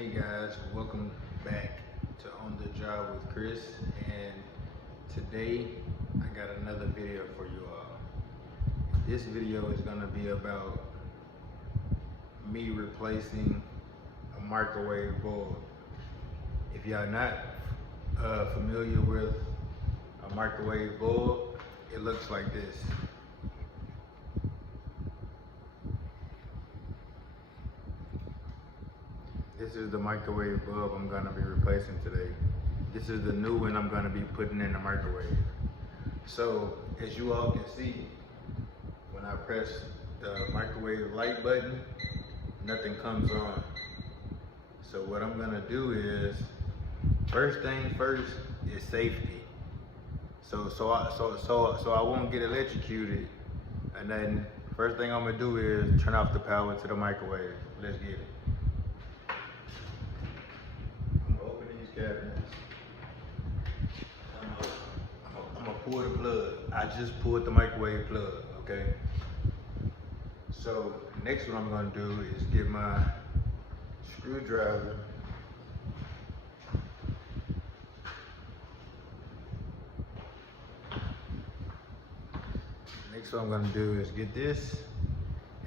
Hey guys, welcome back to On the Job with Chris, and today I got another video for you all. This video is going to be about me replacing a microwave bulb. If y'all not familiar with a microwave bulb, it looks like this. This is the microwave bulb I'm gonna be replacing today. This is the new one I'm gonna be putting in the microwave. So, as you all can see, when I press the microwave light button, nothing comes on. So what I'm gonna do is, first thing first is safety. So I won't get electrocuted. And then first thing I'm gonna do is turn off the power to the microwave. Let's get it. Cabinets. I'm gonna pull the plug. I just pulled the microwave plug, okay? So next what I'm gonna do is get my screwdriver. Next what I'm gonna do is get this,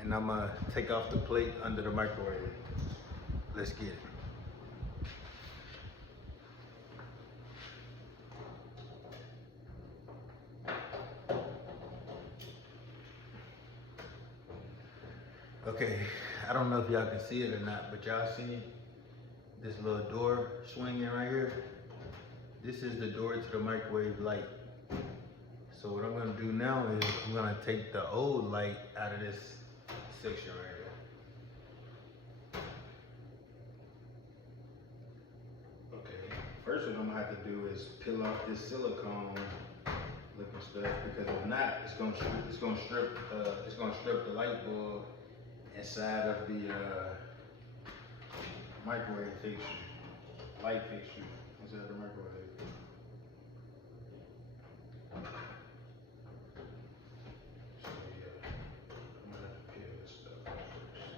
and I'm gonna take off the plate under the microwave. Let's get it. Okay, I don't know if y'all can see it or not, but y'all see this little door swinging right here? This is the door to the microwave light. So what I'm gonna do now is I'm gonna take the old light out of this section right here. Okay, first what I'm gonna have to do is peel off this silicone looking stuff, because if not, it's gonna strip the light bulb inside of the microwave fixture, light fixture inside the microwave. So yeah, I'm gonna have to peel this stuff off first.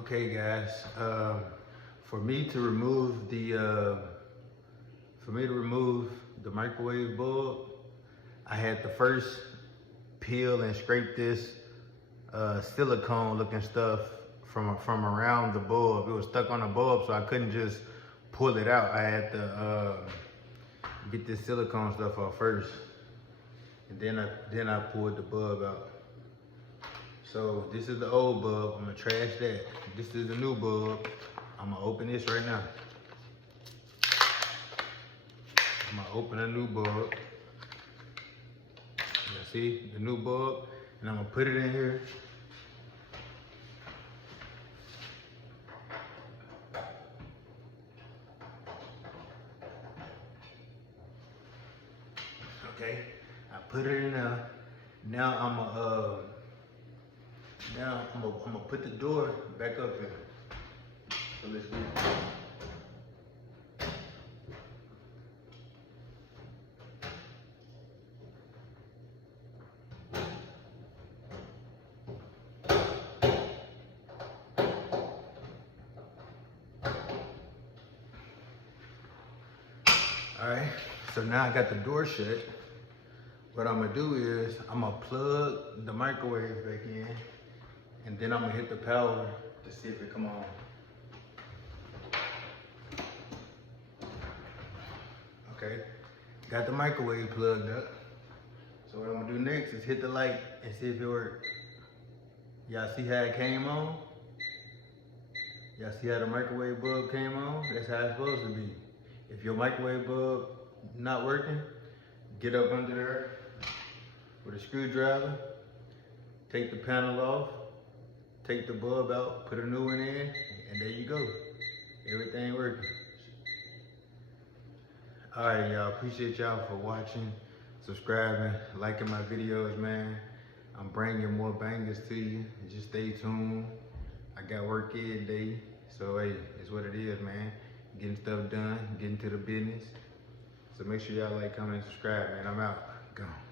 Okay guys, for me to remove the microwave bulb, I had to first peel and scrape this silicone looking stuff from around the bulb. It was stuck on the bulb, so I couldn't just pull it out. I had to get this silicone stuff off first, and then I pulled the bulb out. So this is the old bulb, I'm gonna trash that. This is the new bulb. I'm gonna open this right now. I'm gonna open a new bulb. You see the new bulb? And I'm gonna put it in here. Okay, I put it in there. Now I'm gonna put the door back up here. So let's do it. All right, so now I got the door shut. what I'm gonna do is I'm gonna plug the microwave back in, and then I'm gonna hit the power to see if it come on. Okay, got the microwave plugged up. So what I'm gonna do next is hit the light and see if it works. Y'all see how it came on? Y'all see how the microwave bulb came on? That's how it's supposed to be. If your microwave bulb not working, get up under there with a screwdriver, take the panel off, take the bulb out, put a new one in, and there you go. Everything working. All right, y'all, appreciate y'all for watching, subscribing, liking my videos, man. I'm bringing more bangers to you. Just stay tuned. I got work every day, so hey, it's what it is, man. Getting stuff done, getting to the business. So make sure y'all like, comment, and subscribe, man. I'm out. Gone.